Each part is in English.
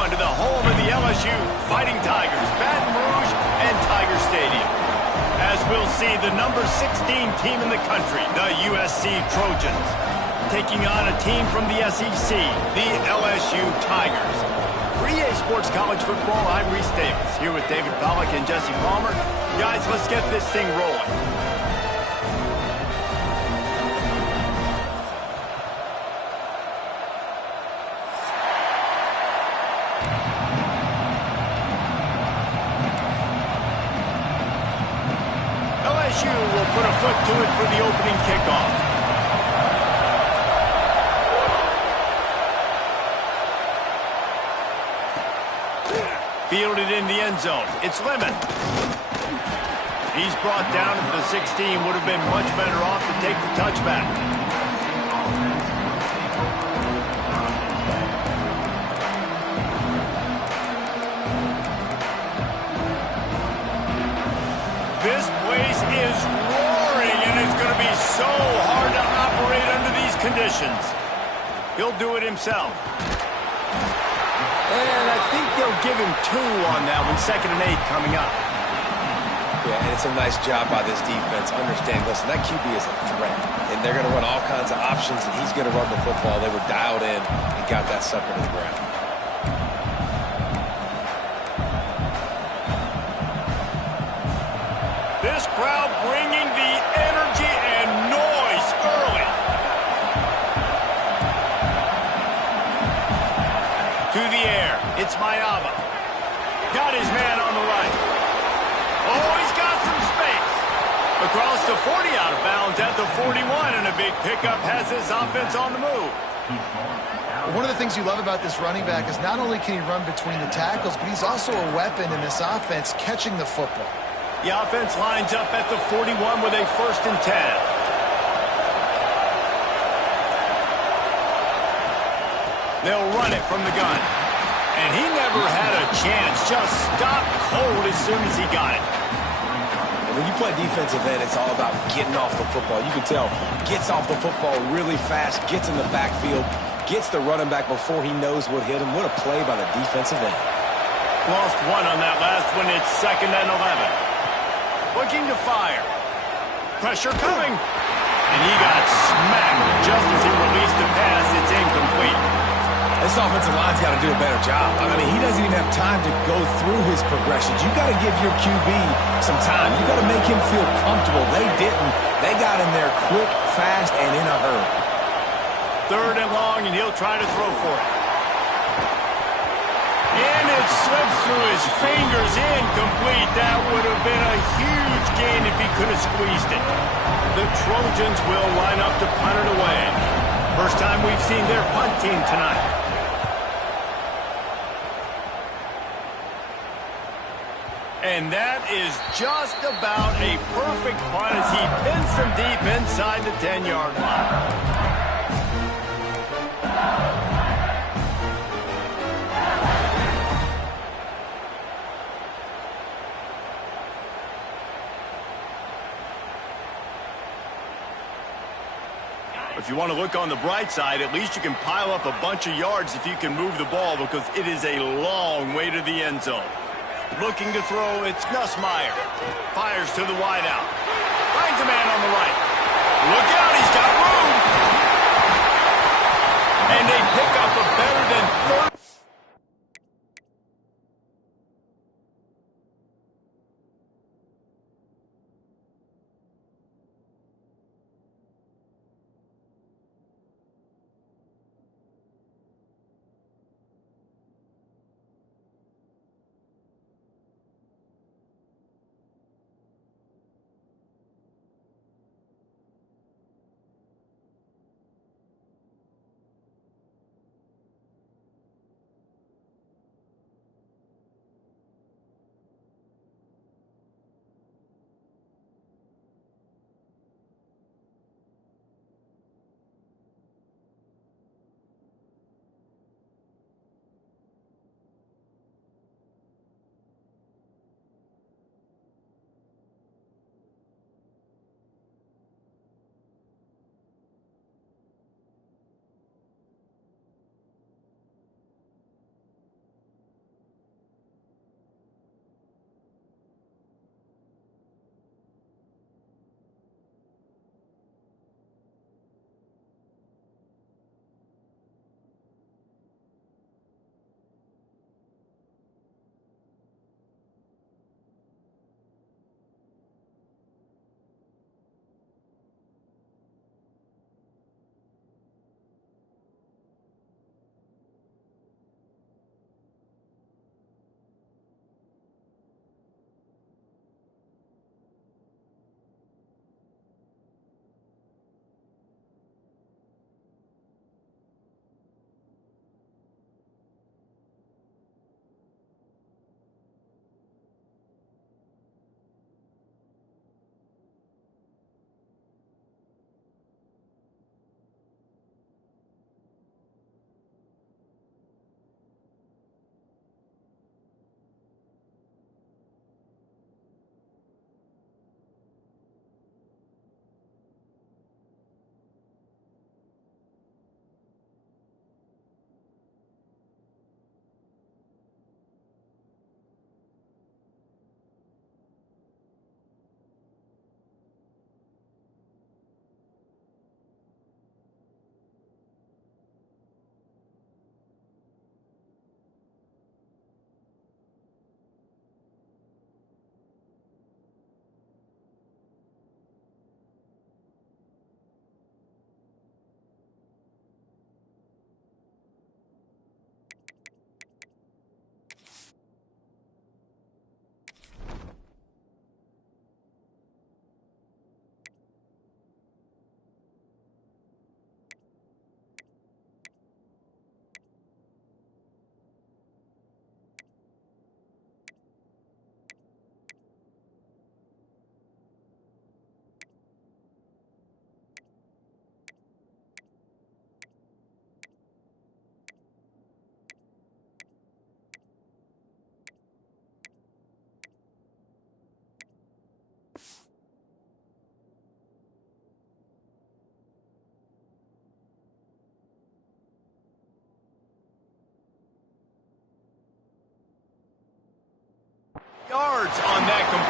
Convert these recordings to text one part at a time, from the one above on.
everyone to the home of the LSU Fighting Tigers, Baton Rouge and Tiger Stadium. As we'll see, the number 16 team in the country, the USC Trojans, taking on a team from the SEC, the LSU Tigers. For EA Sports College Football, I'm Reese Davis, here with David Pollack and Jesse Palmer. Guys, let's get this thing rolling. LSU will put a foot to it for the opening kickoff. Fielded in the end zone. It's Lemon. He's brought down at the 16. Would have been much better off to take the touchback. This place is roaring, and it's going to be so hard to operate under these conditions. He'll do it himself. And I think they'll give him 2 on that one. 2nd and 8 coming up. Yeah, and it's a nice job by this defense. Understand, listen, that QB is a threat. And they're going to run all kinds of options, and he's going to run the football. They were dialed in and got that sucker to the ground. This crowd bringing the energy and noise early. To the air. It's Mayava. Got his man on the right. Oh, he's got some space. Across the 40, out of bounds at the 41, and a big pickup has this offense on the move. One of the things you love about this running back is not only can he run between the tackles, but he's also a weapon in this offense catching the football. The offense lines up at the 41 with a 1st and 10. They'll run it from the gun. And he never had a chance. Just stopped cold as soon as he got it. And when you play defensive end, it's all about getting off the football. You can tell, gets off the football really fast, gets in the backfield, gets the running back before he knows what hit him. What a play by the defensive end. Lost 1 on that last one. It's 2nd and 11. Looking to fire. Pressure coming. And he got smacked just as he released the pass. It's incomplete. This offensive line's got to do a better job. I mean, he doesn't even have time to go through his progressions. You got to give your QB some time. You got to make him feel comfortable. They didn't. They got in there quick, fast, and in a hurry. 3rd and long, and he'll try to throw for it. And it slips through his fingers, incomplete. That would have been a huge gain if he could have squeezed it. The Trojans will line up to punt it away. First time we've seen their punt team tonight. And that is just about a perfect punt as he pins them deep inside the 10-yard line. If you want to look on the bright side, at least you can pile up a bunch of yards if you can move the ball, because it is a long way to the end zone. Looking to throw, it's Nussmeier. Fires to the wideout. Finds a man on the right. Look out, he's got room. And they pick up a better than 30.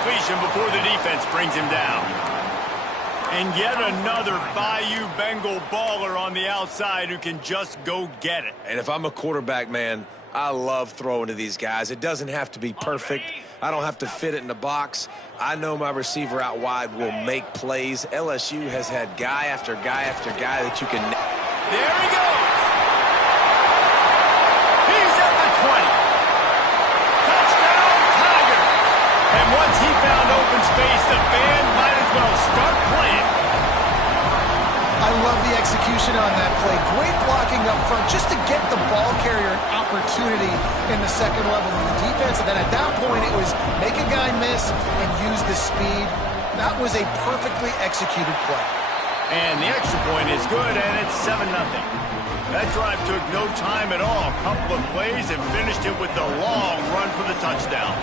completion before the defense brings him down. And yet another Bayou Bengal baller on the outside who can just go get it. And if I'm a quarterback, man, I love throwing to these guys. It doesn't have to be perfect. I don't have to fit it in the box. I know my receiver out wide will make plays. LSU has had guy after guy after guy that you can... There he goes. He's at the 20. Touchdown, Tiger. And once he found open space, the band might as well start playing. I love the execution on that play. Great blocking up front just to get the ball carrier an opportunity in the second level of the defense. And then at that point, it was make a guy miss and use the speed. That was a perfectly executed play. And the extra point is good, and it's 7-0. That drive took no time at all. A couple of plays and finished it with the long run for the touchdown.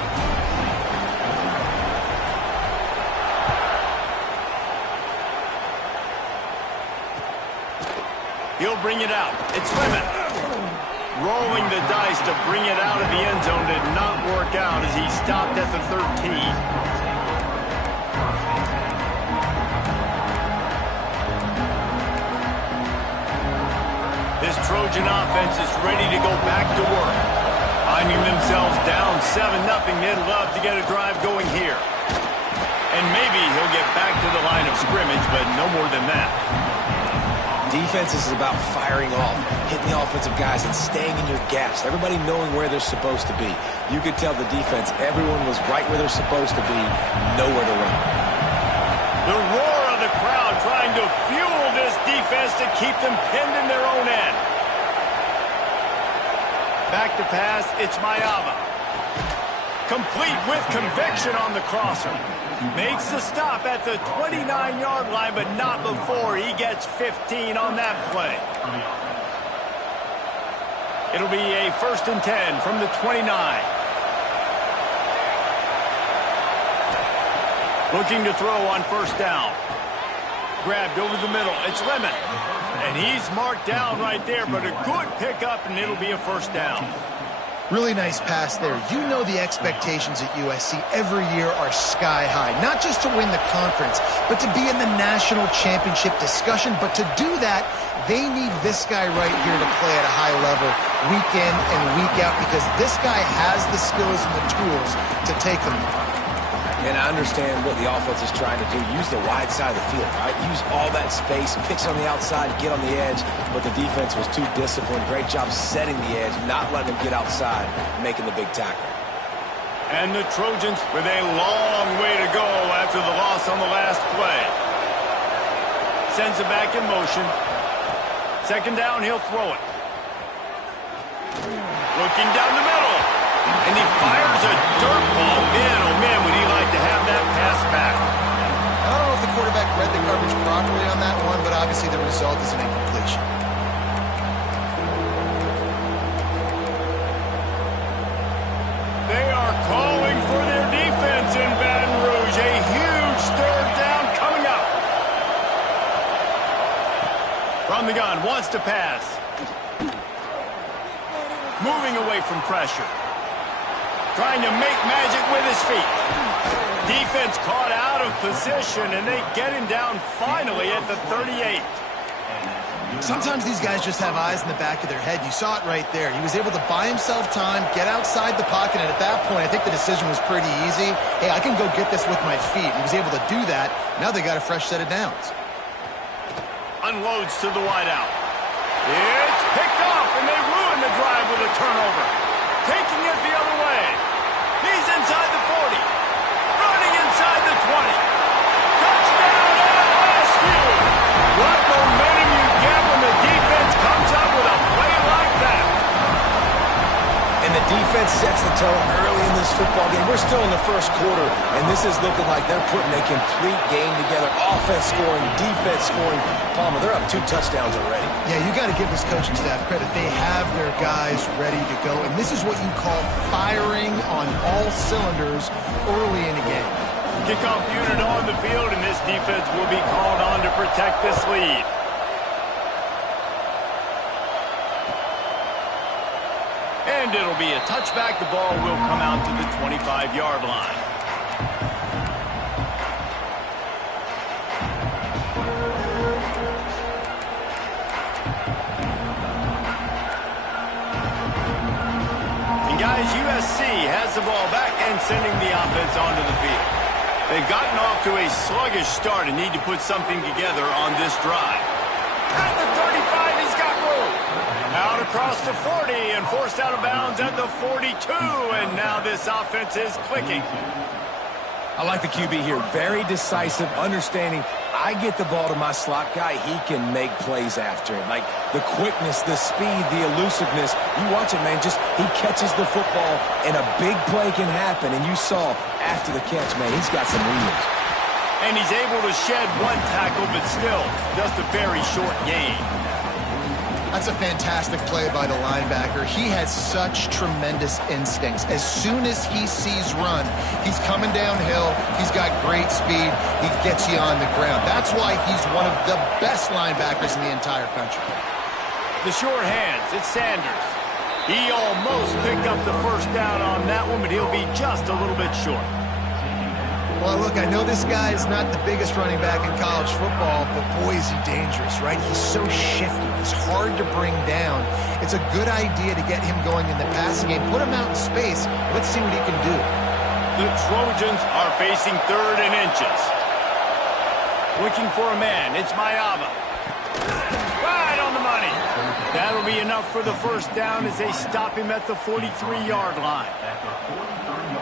He'll bring it out. It's Lemon. Rolling the dice to bring it out of the end zone did not work out as he stopped at the 13. This Trojan offense is ready to go back to work. Finding themselves down 7-0, they'd love to get a drive going here. And maybe he'll get back to the line of scrimmage, but no more than that. Defense is about firing off, hitting the offensive guys, and staying in your gaps. Everybody knowing where they're supposed to be. You could tell the defense, everyone was right where they're supposed to be, nowhere to run. The roar of the crowd trying to fuel this defense to keep them pinned in their own end. Back to pass, it's Mayava. Complete with conviction on the crosser. Makes the stop at the 29-yard line, but not before he gets 15 on that play. It'll be a 1st and 10 from the 29. Looking to throw on 1st down. Grabbed over the middle. It's Lemon. And he's marked down right there, but a good pickup, and it'll be a 1st down. Really nice pass there. You know the expectations at USC every year are sky high. Not just to win the conference, but to be in the national championship discussion. But to do that, they need this guy right here to play at a high level week in and week out, because this guy has the skills and the tools to take them. And I understand what the offense is trying to do. Use the wide side of the field, right? Use all that space, picks on the outside, get on the edge. But the defense was too disciplined. Great job setting the edge, not letting them get outside, making the big tackle. And the Trojans with a long way to go after the loss on the last play. Sends it back in motion. 2nd down, he'll throw it. Looking down the middle. And he fires a dirt ball. Man, oh man, would he like to have that pass back. I don't know if the quarterback read the coverage properly on that one, but obviously the result is an incompletion. They are calling for their defense in Baton Rouge. A huge 3rd down coming up. From the gun, wants to pass. Moving away from pressure. Trying to make magic with his feet. Defense caught out of position, and they get him down finally at the 38. Sometimes these guys just have eyes in the back of their head. You saw it right there. He was able to buy himself time, get outside the pocket, and at that point, I think the decision was pretty easy. Hey, I can go get this with my feet. He was able to do that. Now they got a fresh set of downs. Unloads to the wideout. It's picked off, and they ruin the drive with a turnover. Taking it the other way. He's inside the 40. Running inside the 20. Touchdown LSU! What momentum you get when the defense comes up with a play like that. And the defense sets the tone early in this football game. We're still in the 1st quarter, and this is looking like they're putting a complete game together. Offense scoring, defense scoring. Palmer, they're up 2 touchdowns already. Yeah, you got to give this coaching staff credit. They have their guys ready to go, and this is what you call firing on all cylinders early in a game. Kickoff unit on the field, and this defense will be called on to protect this lead. And it'll be a touchback. The ball will come out to the 25-yard line. guys, USC has the ball back and sending the offense onto the field. They've gotten off to a sluggish start and need to put something together on this drive. At the 35, he's got room. Out across the 40 and forced out of bounds at the 42, and now this offense is clicking. I like the QB here. Very decisive, understanding I get the ball to my slot guy, he can make plays after it. Like the quickness, the speed, the elusiveness. You watch it, man, just he catches the football and a big play can happen. And you saw after the catch, man, he's got some wheels. And he's able to shed one tackle, but still just a very short gain. That's a fantastic play by the linebacker. He has such tremendous instincts. As soon as he sees run, he's coming downhill. He's got great speed. He gets you on the ground. That's why he's one of the best linebackers in the entire country. The short hands, it's Sanders. He almost picked up the first down on that one, but he'll be just a little bit short. Well, look, I know this guy is not the biggest running back in college football, but boy, is he dangerous, right? He's so shifty. He's hard to bring down. It's a good idea to get him going in the passing game. Put him out in space. Let's see what he can do. The Trojans are facing 3rd and inches. Looking for a man. It's Mayava. Right on the money. That'll be enough for the first down as they stop him at the 43-yard line.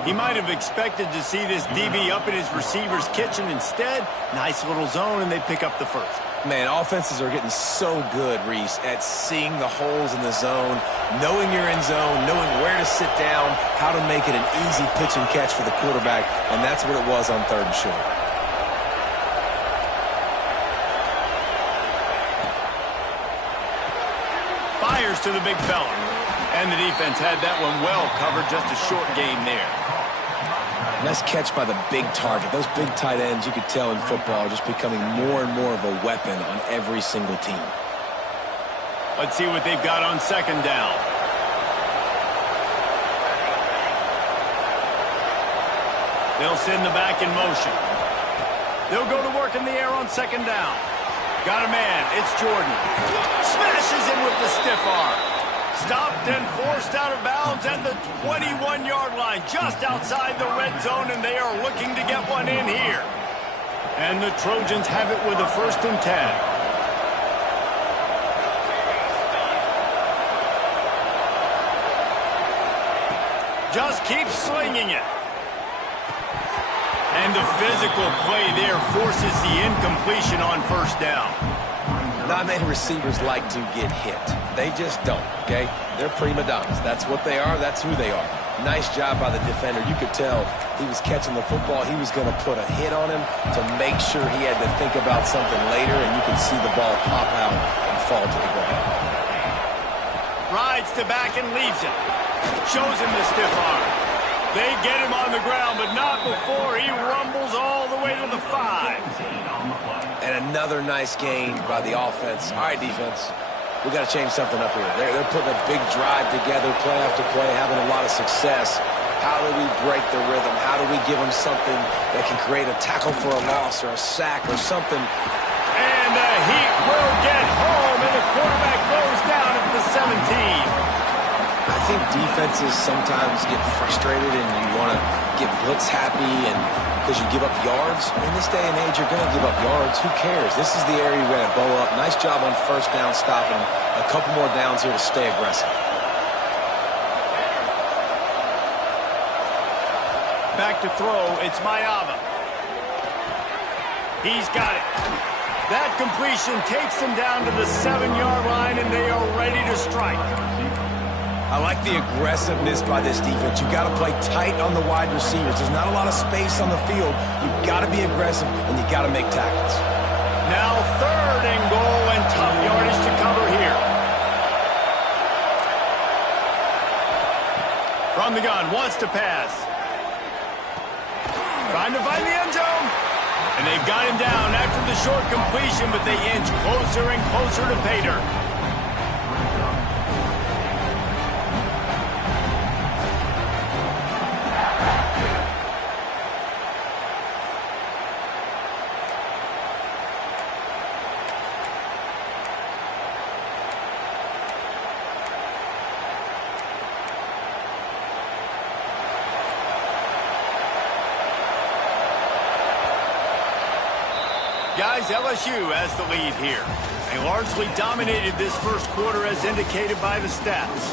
He might have expected to see this DB up in his receiver's kitchen. Instead, nice little zone, and they pick up the first. Man, offenses are getting so good, Reese, at seeing the holes in the zone, knowing you're in zone, knowing where to sit down, how to make it an easy pitch and catch for the quarterback, and that's what it was on 3rd and short. Fires to the big fella. And the defense had that one well covered, just a short game there. Nice catch by the big target. Those big tight ends, you could tell in football, are just becoming more and more of a weapon on every single team. Let's see what they've got on 2nd down. They'll send the back in motion. They'll go to work in the air on 2nd down. Got a man. It's Jordan. Smashes him with the stiff arm. Stopped and forced out of bounds at the 21-yard line, just outside the red zone, and they are looking to get one in here. And the Trojans have it with a 1st and 10. Just keep slinging it. And the physical play there forces the incompletion on 1st down. Not many receivers like to get hit. They just don't, okay? They're prima donnas. That's what they are. That's who they are. Nice job by the defender. You could tell he was catching the football. He was going to put a hit on him to make sure he had to think about something later, and you can see the ball pop out and fall to the ground. Rides to back and leaves it. Shows him the stiff arm. They get him on the ground, but not before he rumbles all the way to the 5. And another nice gain by the offense. All right, defense, we got to change something up here. They're putting a big drive together, play after play, having a lot of success. How do we break the rhythm? How do we give them something that can create a tackle for a loss or a sack or something? And the Heat will get home, and the quarterback goes down at the 17. I think defenses sometimes get frustrated and you want to get blitz happy and because you give up yards. In this day and age, you're going to give up yards. Who cares? This is the area you're going to bow up. Nice job on 1st down stopping. A couple more downs here to stay aggressive. Back to throw, it's Mayava. He's got it. That completion takes them down to the 7-yard line, and they are ready to strike. I like the aggressiveness by this defense. You got to play tight on the wide receivers. There's not a lot of space on the field. You got to be aggressive, and you got to make tackles. Now 3rd and goal, and tough yardage to cover here. From the gun, wants to pass. Trying to find the end zone. And they've got him down after the short completion, but they inch closer and closer to pay dirt. Guys, LSU has the lead here. They largely dominated this first quarter as indicated by the stats.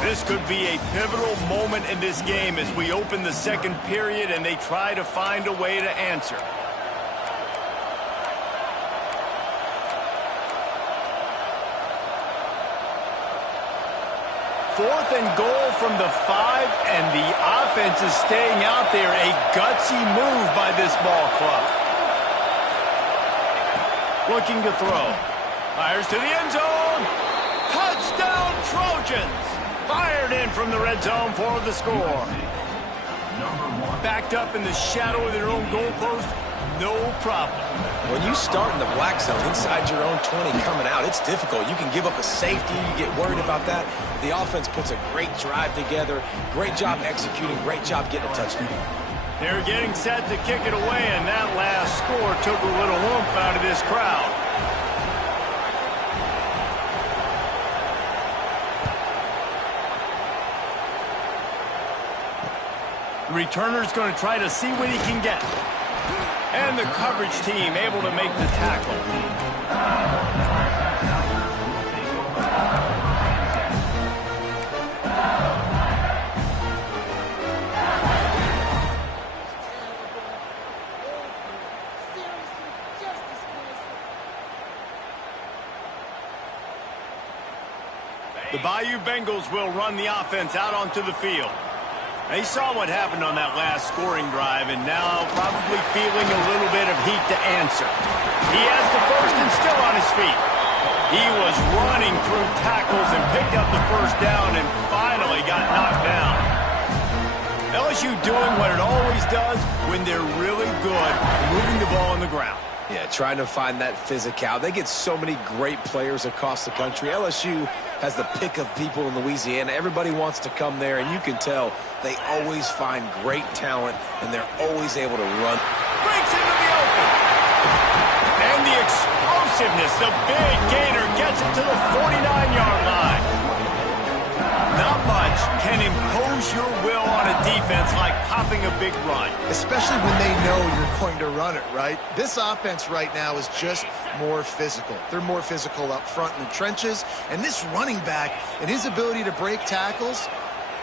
This could be a pivotal moment in this game as we open the second period and they try to find a way to answer. Fourth and goal from the 5, and the offense is staying out there. A gutsy move by this ball club. Looking to throw. Fires to the end zone. Touchdown, Trojans. Fired in from the red zone for the score. Backed up in the shadow of their own goalpost, no problem. When you start in the black zone inside your own 20 coming out, it's difficult. You can give up a safety. You get worried about that. The offense puts a great drive together. Great job executing. Great job getting a touchdown. They're getting set to kick it away, and that last score took a little oomph out of this crowd. The returner's going to try to see what he can get. And the coverage team able to make the tackle. The Bayou Bengals will run the offense out onto the field. They saw what happened on that last scoring drive and now probably feeling a little bit of heat to answer. He has the first and still on his feet. He was running through tackles and picked up the first down and finally got knocked down. LSU doing what it always does when they're really good, moving the ball on the ground. Yeah, trying to find that physical. They get so many great players across the country. LSU has the pick of people in Louisiana. Everybody wants to come there, and you can tell they always find great talent, and they're always able to run. Breaks into the open. And the explosiveness, the big gainer gets it to the 49-yard line. Not much can impose your will on a defense like popping a big run. Especially when they know you're going to run it, right? This offense right now is just more physical. They're more physical up front in the trenches. And this running back and his ability to break tackles,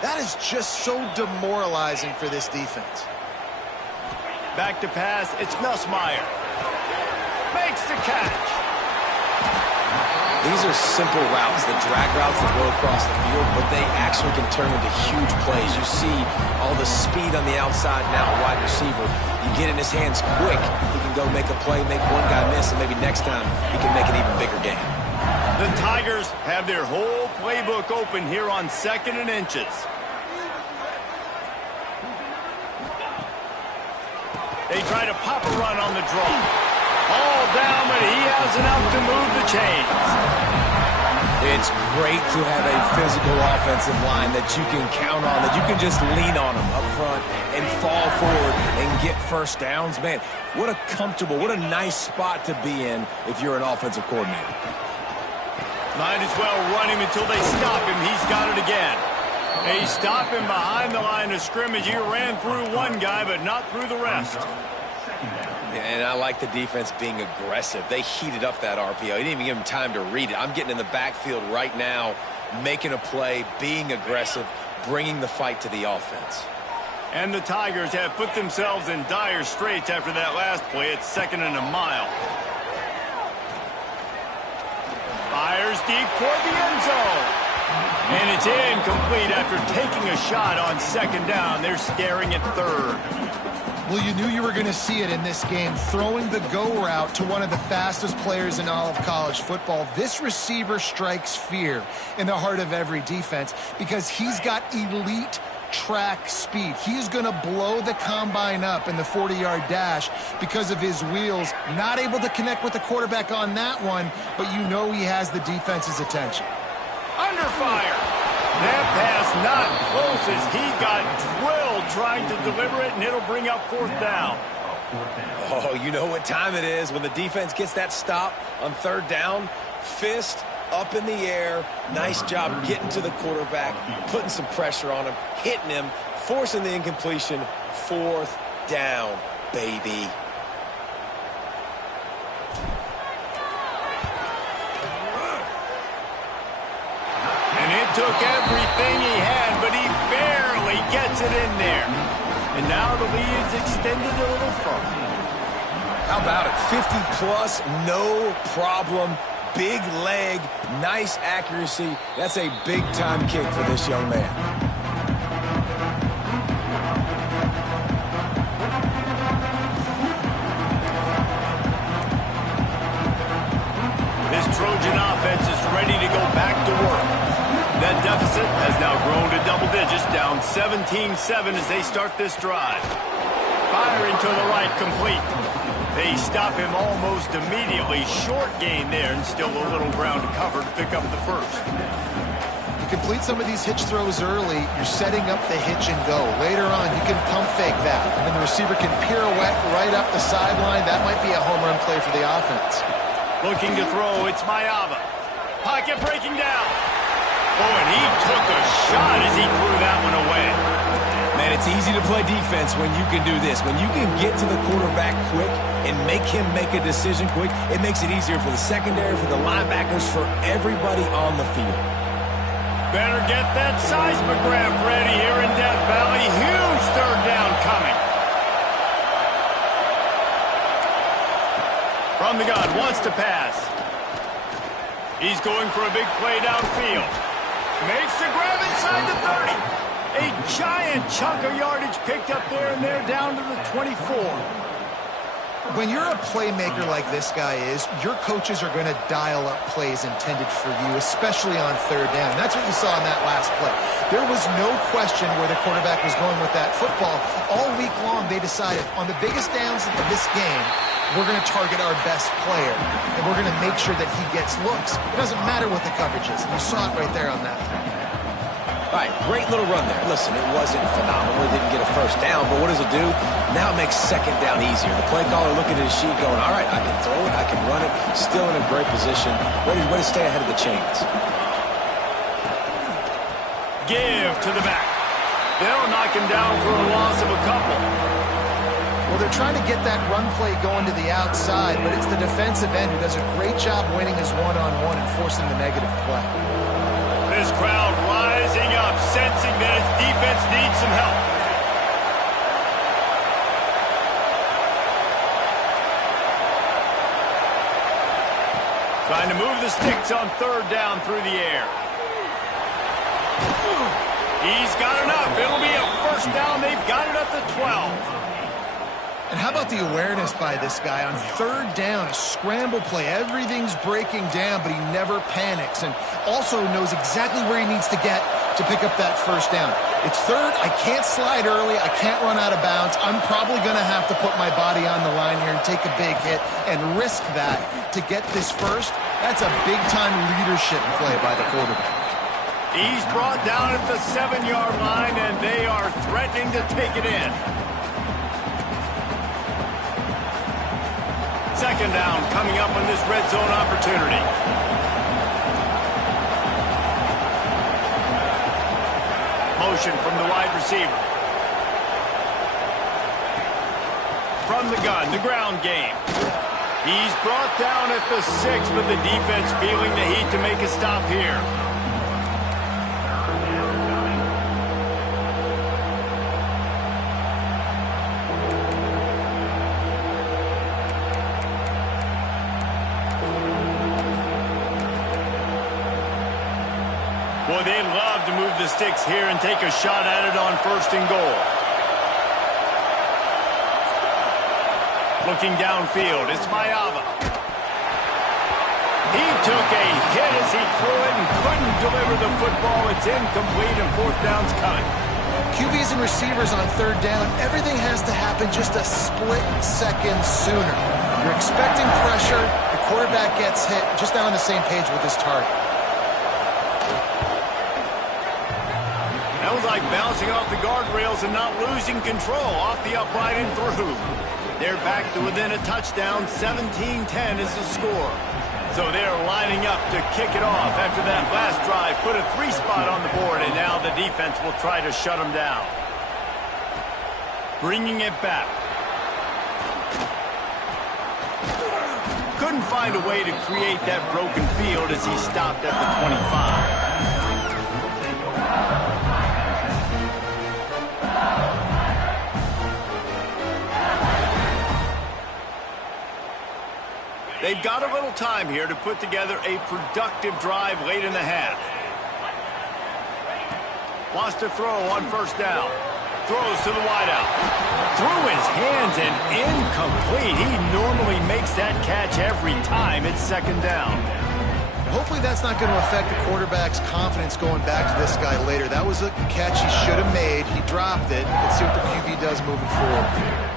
that is just so demoralizing for this defense. Back to pass, it's Nussmeier. Makes the catch. These are simple routes, the drag routes that go across the field, but they actually can turn into huge plays. You see all the speed on the outside now, wide receiver. You get in his hands quick, he can go make a play, make one guy miss, and maybe next time he can make an even bigger game. The Tigers have their whole playbook open here on 2nd and inches. They try to pop a run on the draw. All down, but he has enough to move the chains. It's great to have a physical offensive line that you can count on, that you can just lean on them up front and fall forward and get first downs. Man, what a comfortable, what a nice spot to be in if you're an offensive coordinator. Might as well run him until they stop him. He's got it again. They stop him behind the line of scrimmage. He ran through one guy, but not through the rest. And I like the defense being aggressive. They heated up that RPO. He didn't even give him time to read it. I'm getting in the backfield right now, making a play, being aggressive, bringing the fight to the offense. And the Tigers have put themselves in dire straits after that last play. It's 2nd and a mile. Fires deep toward the end zone. And it's incomplete after taking a shot on 2nd down. They're staring at 3rd. Well, you knew you were going to see it in this game, throwing the go route to one of the fastest players in all of college football. This receiver strikes fear in the heart of every defense because he's got elite track speed. He's going to blow the combine up in the 40-yard dash because of his wheels. Not able to connect with the quarterback on that one, but you know he has the defense's attention. Under fire. That pass not close as he got drilled trying to deliver it, and it'll bring up 4th down. Oh, you know what time it is when the defense gets that stop on 3rd down. Fist up in the air. Nice job getting to the quarterback, putting some pressure on him, hitting him, forcing the incompletion. 4th down, baby. It took everything he had, but he barely gets it in there. And now the lead's extended a little further. How about it? 50-plus, no problem. Big leg, nice accuracy. That's a big-time kick for this young man. This Trojan offense is ready to go back to work. That deficit has now grown to double digits, down 17-7 as they start this drive. Firing to the right, complete. They stop him almost immediately. Short gain there, and still a little ground to cover to pick up the first. You complete some of these hitch throws early, you're setting up the hitch and go. Later on, you can pump fake that, and then the receiver can pirouette right up the sideline. That might be a home run play for the offense. Looking to throw, it's Mayava. Pocket breaking down. Oh, and he took a shot as he threw that one away. Man, it's easy to play defense when you can do this. When you can get to the quarterback quick and make him make a decision quick, it makes it easier for the secondary, for the linebackers, for everybody on the field. Better get that seismograph ready here in Death Valley. Huge third down coming. From the gun, wants to pass. He's going for a big play downfield. Makes the grab inside the 30. A giant chunk of yardage picked up there, and they're down to the 24. When you're a playmaker like this guy is, your coaches are going to dial up plays intended for you, especially on third down. That's what you saw in that last play. There was no question where the quarterback was going with that football. All week long, they decided, on the biggest downs of this game, we're going to target our best player, and we're going to make sure that he gets looks. It doesn't matter what the coverage is. You saw it right there on that. All right, great little run there. Listen, it wasn't phenomenal. It didn't get a first down, but what does it do? Now it makes second down easier. The play caller looking at his sheet going, all right, I can throw it, I can run it, still in a great position. Way to stay ahead of the chains. Give to the back. They'll knock him down for a loss of a couple. Well, they're trying to get that run play going to the outside, but it's the defensive end who does a great job winning his one-on-one and forcing the negative play. This crowd rising up, sensing that its defense needs some help. Trying to move the sticks on third down through the air. He's got enough. It'll be a first down. They've got it at the 12. And how about the awareness by this guy on third down, a scramble play. Everything's breaking down, but he never panics and also knows exactly where he needs to get to pick up that first down. It's third. I can't slide early. I can't run out of bounds. I'm probably going to have to put my body on the line here and take a big hit and risk that to get this first. That's a big-time leadership play by the quarterback. He's brought down at the 7-yard line, and they are threatening to take it in. Second down coming up on this red zone opportunity. Motion from the wide receiver. From the gun, the ground game. He's brought down at the 6, but the defense feeling the heat to make a stop here. Boy, they'd love to move the sticks here and take a shot at it on first and goal. Looking downfield, it's Mayava. He took a hit as he threw it and couldn't deliver the football. It's incomplete and fourth down's coming. QBs and receivers on third down, everything has to happen just a split second sooner. You're expecting pressure, the quarterback gets hit, just not on the same page with his target. That was like bouncing off the guardrails and not losing control off the upright and through. They're back to within a touchdown. 17-10 is the score. So they're lining up to kick it off after that last drive. Put a 3 spot on the board, and now the defense will try to shut them down. Bringing it back. Couldn't find a way to create that broken field as he stopped at the 25. They've got a little time here to put together a productive drive late in the half. Wants to throw on first down. Throws to the wideout. Through his hands and incomplete. He normally makes that catch every time it's second down. Hopefully that's not going to affect the quarterback's confidence going back to this guy later. That was a catch he should have made. He dropped it. Let's see what the QB does moving forward.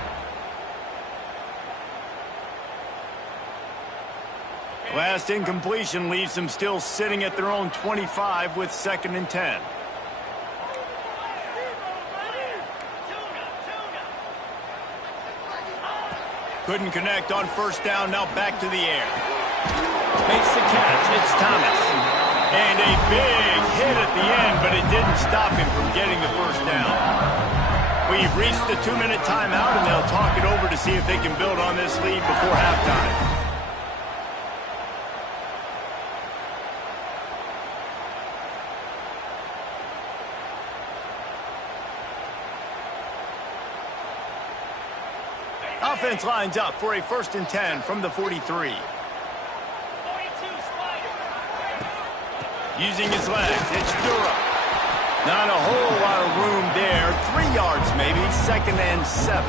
Last incompletion leaves them still sitting at their own 25 with 2nd and 10. Couldn't connect on first down, now back to the air. Makes the catch, it's Thomas. And a big hit at the end, but it didn't stop him from getting the first down. We've reached the 2-minute timeout, and they'll talk it over to see if they can build on this lead before halftime. Offense lines up for a 1st and 10 from the 43. Using his legs, it's Durham. Not a whole lot of room there. 3 yards maybe, 2nd and 7.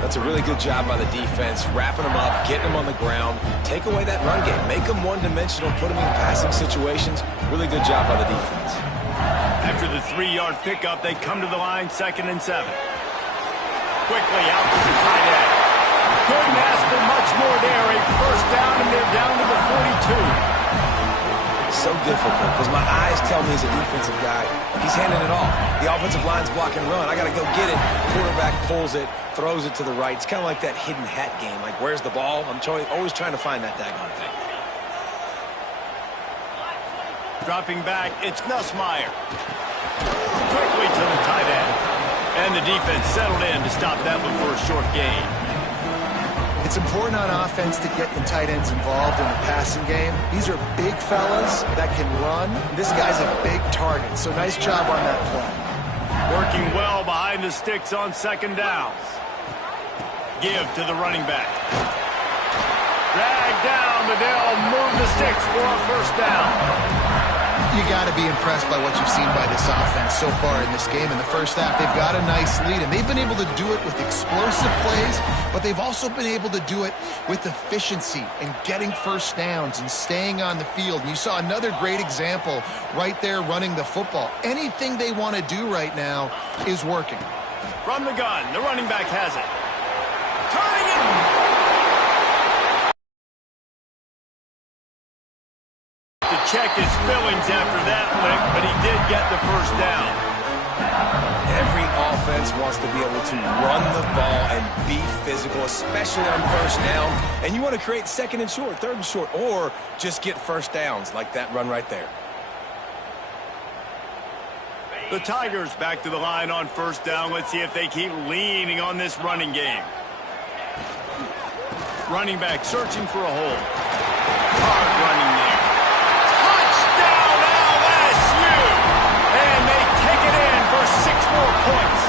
That's a really good job by the defense, wrapping them up, getting them on the ground, take away that run game, make them one-dimensional, put them in passing situations. Really good job by the defense. After the 3-yard pickup, they come to the line, 2nd and 7. Quickly out to the tight end. Couldn't ask for much more there. A first down, and they're down to the 42. So difficult because my eyes tell me as a defensive guy, he's handing it off. The offensive line's block and run. I got to go get it. Quarterback pulls it, throws it to the right. It's kind of like that hidden hat game. Like, where's the ball? I'm always trying to find that daggone thing. Dropping back, it's Nussmeier. Quickly to the tight end. And the defense settled in to stop that one for a short gain. It's important on offense to get the tight ends involved in the passing game. These are big fellas that can run. This guy's a big target, so nice job on that play. Working well behind the sticks on 2nd down. Give to the running back. Drag down, but they'll move the sticks for a first down. You got to be impressed by what you've seen by this offense so far in this game. In the first half, they've got a nice lead, and they've been able to do it with explosive plays, but they've also been able to do it with efficiency and getting first downs and staying on the field. And you saw another great example right there running the football. Anything they want to do right now is working. From the gun, the running back has it. Turning it. Check his fillings after that lick, but he did get the first down. Every offense wants to be able to run the ball and be physical, especially on first down. And you want to create 2nd and short, 3rd and short, or just get first downs like that run right there. The Tigers back to the line on first down. Let's see if they keep leaning on this running game. Running back searching for a hole. Hard running there. Points.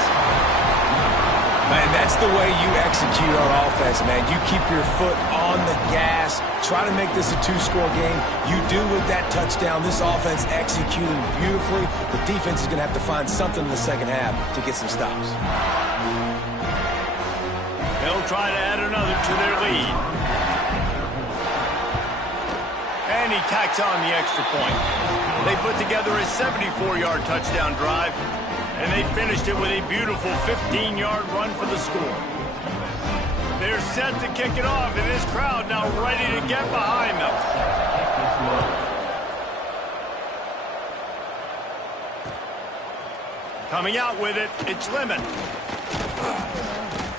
Man, that's the way you execute on offense, man. You keep your foot on the gas, try to make this a 2-score game. You do with that touchdown. This offense executing beautifully. The defense is going to have to find something in the second half to get some stops. They'll try to add another to their lead. And he tacks on the extra point. They put together a 74-yard touchdown drive. And they finished it with a beautiful 15-yard run for the score. They're set to kick it off, and this crowd now ready to get behind them. Coming out with it, it's Lemon.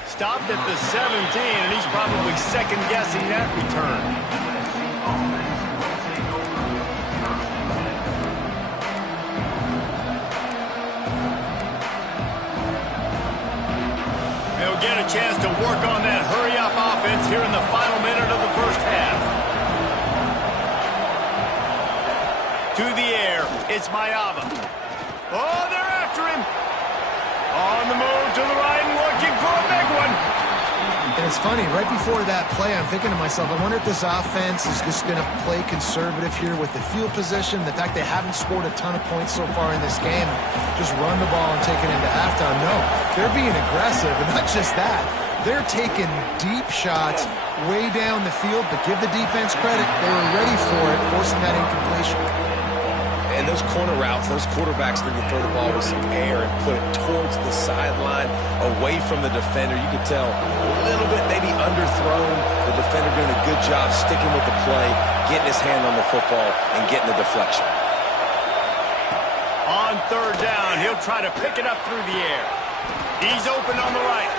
Stopped at the 17, and he's probably second-guessing that return. Get a chance to work on that hurry-up offense here in the final minute of the first half. To the air, it's Mayava. Oh, they're after him. On the move to the right and looking for a big one. And it's funny. Right before that play, I'm thinking to myself, I wonder if this offense is just going to play conservative here with the field position, the fact they haven't scored a ton of points so far in this game, just run the ball and take it into halftime. No, they're being aggressive, and not just that. They're taking deep shots way down the field, but give the defense credit. They were ready for it, forcing that incompletion. And those corner routes, those quarterbacks need to throw the ball with some air and put it towards the sideline, away from the defender. You could tell a little bit maybe underthrown. The defender doing a good job sticking with the play, getting his hand on the football, and getting the deflection. On third down, he'll try to pick it up through the air. He's open on the right.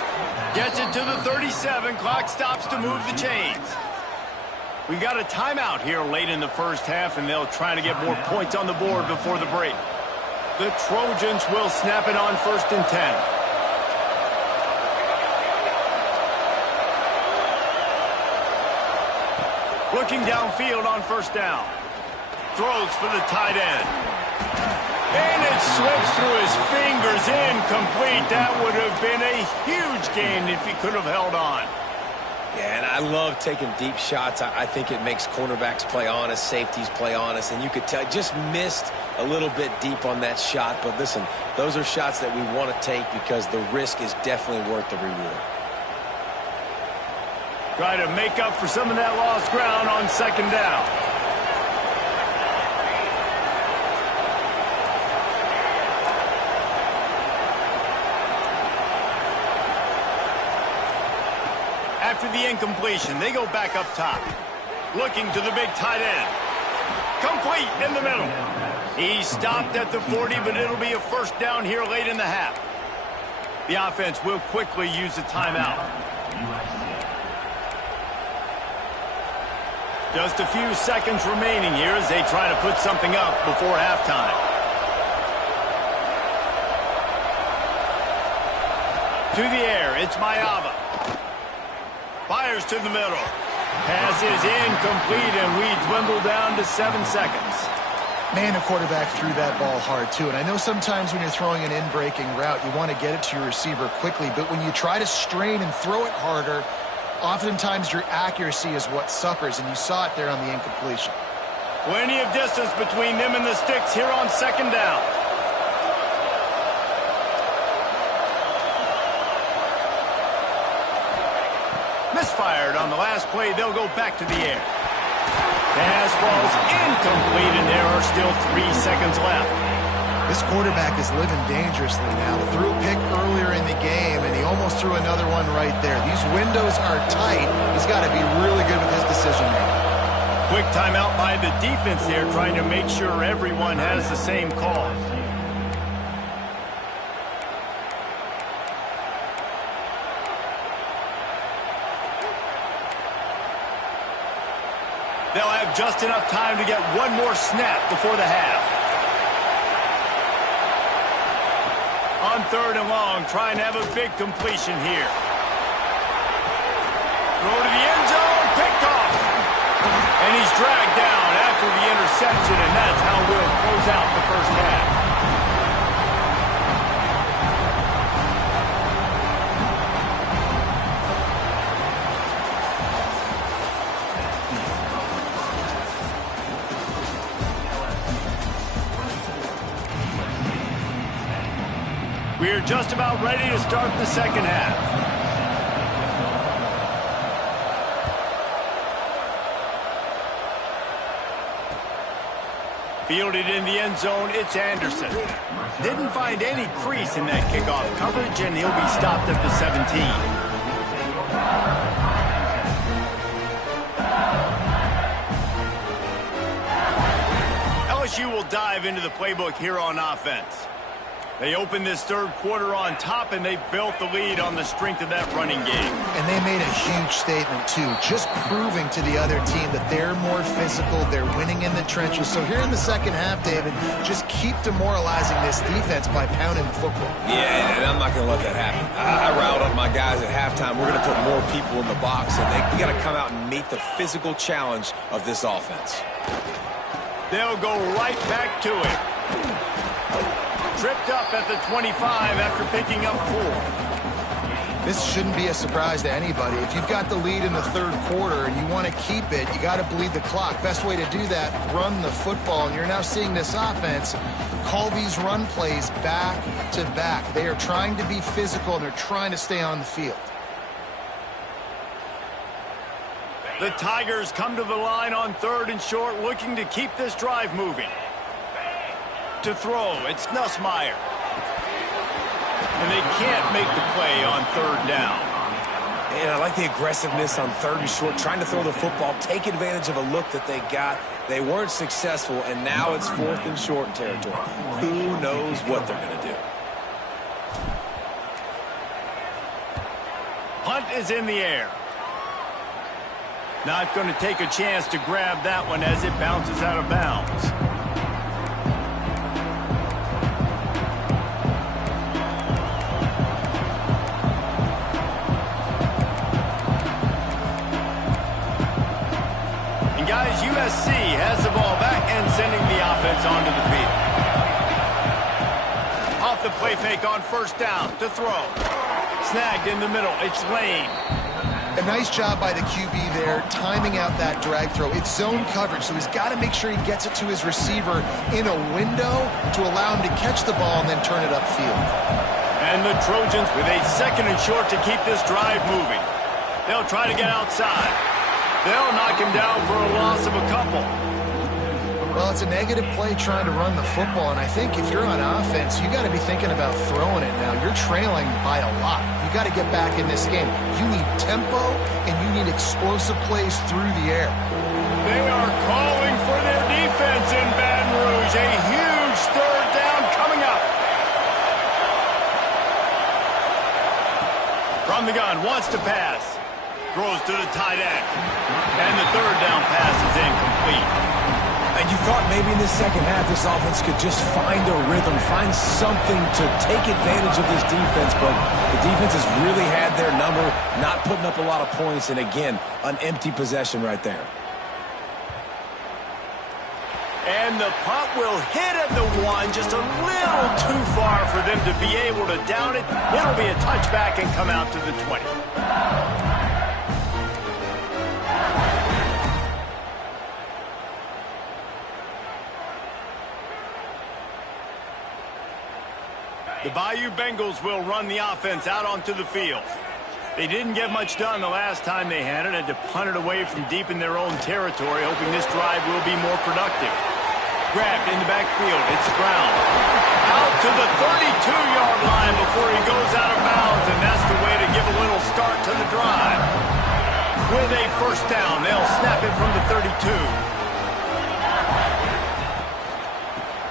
Gets it to the 37. Clock stops to move the chains. We got a timeout here late in the first half, and they'll try to get more points on the board before the break. The Trojans will snap it on 1st and 10. Looking downfield on 1st down. Throws for the tight end. And it slips through his fingers, incomplete. That would have been a huge gain if he could have held on. Yeah, and I love taking deep shots. I think it makes cornerbacks play honest, safeties play honest, and you could tell just missed a little bit deep on that shot. But listen, those are shots that we want to take because the risk is definitely worth the reward. Try to make up for some of that lost ground on 2nd down. After the incompletion, they go back up top. Looking to the big tight end. Complete in the middle. He stopped at the 40, but it'll be a 1st down here late in the half. The offense will quickly use a timeout. Just a few seconds remaining here as they try to put something up before halftime. To the air, it's Mayava. Fires to the middle. Pass is incomplete, and we dwindle down to 7 seconds. Man, the quarterback threw that ball hard, too. And I know sometimes when you're throwing an in-breaking route, you want to get it to your receiver quickly. But when you try to strain and throw it harder, oftentimes your accuracy is what suffers, and you saw it there on the incompletion. Plenty of distance between them and the sticks here on 2nd down. Misfired on the last play. They'll go back to the air. Pass ball's incomplete, and there are still 3 seconds left. This quarterback is living dangerously now. Threw a pick earlier in the game, and he almost threw another one right there. These windows are tight. He's got to be really good with his decision-making. Quick timeout by the defense there, trying to make sure everyone has the same call. They'll have just enough time to get one more snap before the half. On 3rd and long, trying to have a big completion here. Throw to the end zone, picked off. And he's dragged down after the interception, and that's how we'll close out the first half. We're just about ready to start the second half. Fielded in the end zone, it's Anderson. Didn't find any crease in that kickoff coverage, and he'll be stopped at the 17. LSU will dive into the playbook here on offense. They opened this 3rd quarter on top, and they built the lead on the strength of that running game. And they made a huge statement, too, just proving to the other team that they're more physical, they're winning in the trenches. So here in the second half, David, just keep demoralizing this defense by pounding the football. Yeah, and I'm not going to let that happen. I riled up my guys at halftime. We're going to put more people in the box, and we got to come out and meet the physical challenge of this offense. They'll go right back to it. Tripped up at the 25 after picking up 4. This shouldn't be a surprise to anybody. If you've got the lead in the third quarter and you want to keep it, you got to bleed the clock. Best way to do that, run the football. And you're now seeing this offense call these run plays back to back. They are trying to be physical, and they're trying to stay on the field. The Tigers come to the line on 3rd and short, looking to keep this drive moving. To throw, it's Nussmeier. And they can't make the play on 3rd down. And I like the aggressiveness on 3rd and short, trying to throw the football, take advantage of a look that they got. They weren't successful, and now it's 4th and short territory. Who knows what they're going to do? Punt is in the air. Not going to take a chance to grab that one as it bounces out of bounds. And guys, USC has the ball back and sending the offense onto the field. Off the play fake on 1st down to throw. Snagged in the middle. It's Lane. A nice job by the QB there, timing out that drag throw. It's zone coverage, so he's got to make sure he gets it to his receiver in a window to allow him to catch the ball and then turn it upfield. And the Trojans with a 2nd and short to keep this drive moving. They'll try to get outside. They'll knock him down for a loss of a couple. Well, it's a negative play trying to run the football, and I think if you're on offense, you got to be thinking about throwing it now. You're trailing by a lot. You got to get back in this game. You need tempo, and you need explosive plays through the air. They are calling for their defense in Baton Rouge. A huge 3rd down coming up. From the gun, wants to pass. Throws to the tight end. And the 3rd down pass is incomplete. And you thought maybe in the second half this offense could just find a rhythm, find something to take advantage of this defense, but the defense has really had their number, not putting up a lot of points, and again, an empty possession right there. And the punt will hit at the 1, just a little too far for them to be able to down it. It'll be a touchback and come out to the 20. The Bayou Bengals will run the offense out onto the field. They didn't get much done the last time they had it to punt it away from deep in their own territory, hoping this drive will be more productive. Grabbed in the backfield. It's Brown. Out to the 32-yard line before he goes out of bounds, and that's the way to give a little start to the drive. With a 1st down, they'll snap it from the 32.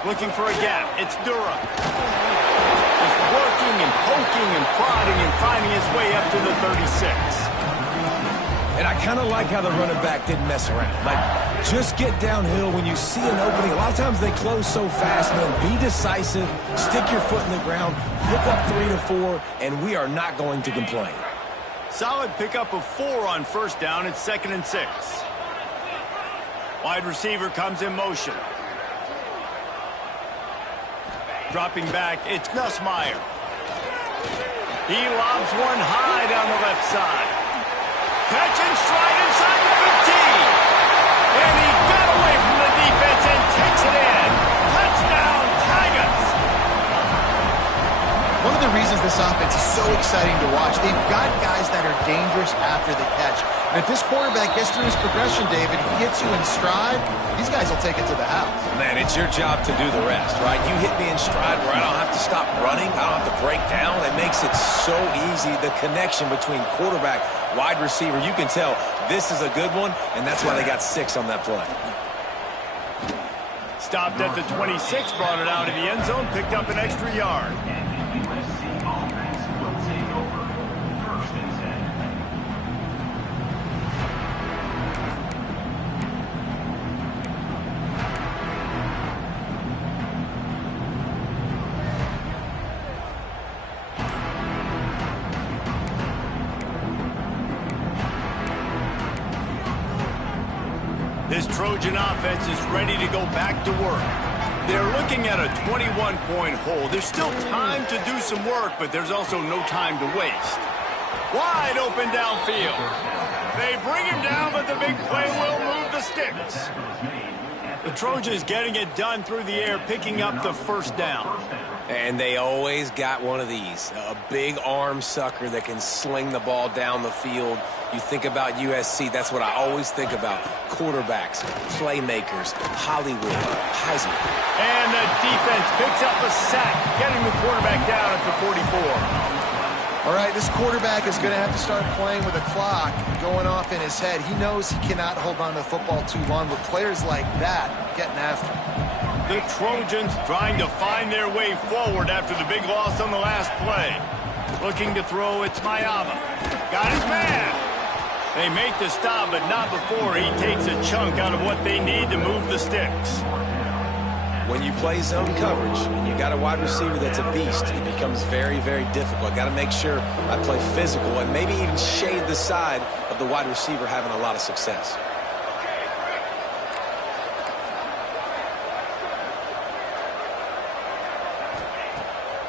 Looking for a gap. It's Durham. He's working and poking and prodding and finding his way up to the 36. And I kind of like how the running back didn't mess around. Like, just get downhill when you see an opening. A lot of times they close so fast, man. Be decisive, stick your foot in the ground, pick up 3 to 4, and we are not going to complain. Solid pickup of 4 on 1st down. It's 2nd and 6. Wide receiver comes in motion. Dropping back, it's Nussmeier. He lobs one high down the left side. Catch and stride inside the 15. And he got away from the defense and takes it in. Touchdown, Tigers! One of the reasons this offense is so exciting to watch, they've got guys that are dangerous after the catch. And if this quarterback gets through his progression, David, he hits you in stride, these guys will take it to the house. Man, it's your job to do the rest, right? You hit me in stride where I don't have to stop running. I don't have to break down. It makes it so easy. The connection between quarterback, wide receiver, you can tell this is a good one, and that's why they got 6 on that play. Stopped at the 26, brought it out of the end zone, picked up an extra yard. This Trojan offense is ready to go back to work. They're looking at a 21-point hole. There's still time to do some work, but there's also no time to waste. Wide open downfield. They bring him down, but the big play will move the sticks. The Trojans getting it done through the air, picking up the first down. And they always got one of these, a big arm sucker that can sling the ball down the field. You think about USC, that's what I always think about. Quarterbacks, playmakers, Hollywood, Heisman. And the defense picks up a sack, getting the quarterback down at the 44. All right, this quarterback is going to have to start playing with a clock going off in his head. He knows he cannot hold on to the football too long with players like that getting after him. The Trojans trying to find their way forward after the big loss on the last play. Looking to throw, it's Mayama. Got his man. They make the stop, but not before he takes a chunk out of what they need to move the sticks. When you play zone coverage and you got a wide receiver that's a beast, it becomes very, very difficult. Got to make sure I play physical and maybe even shade the side of the wide receiver having a lot of success.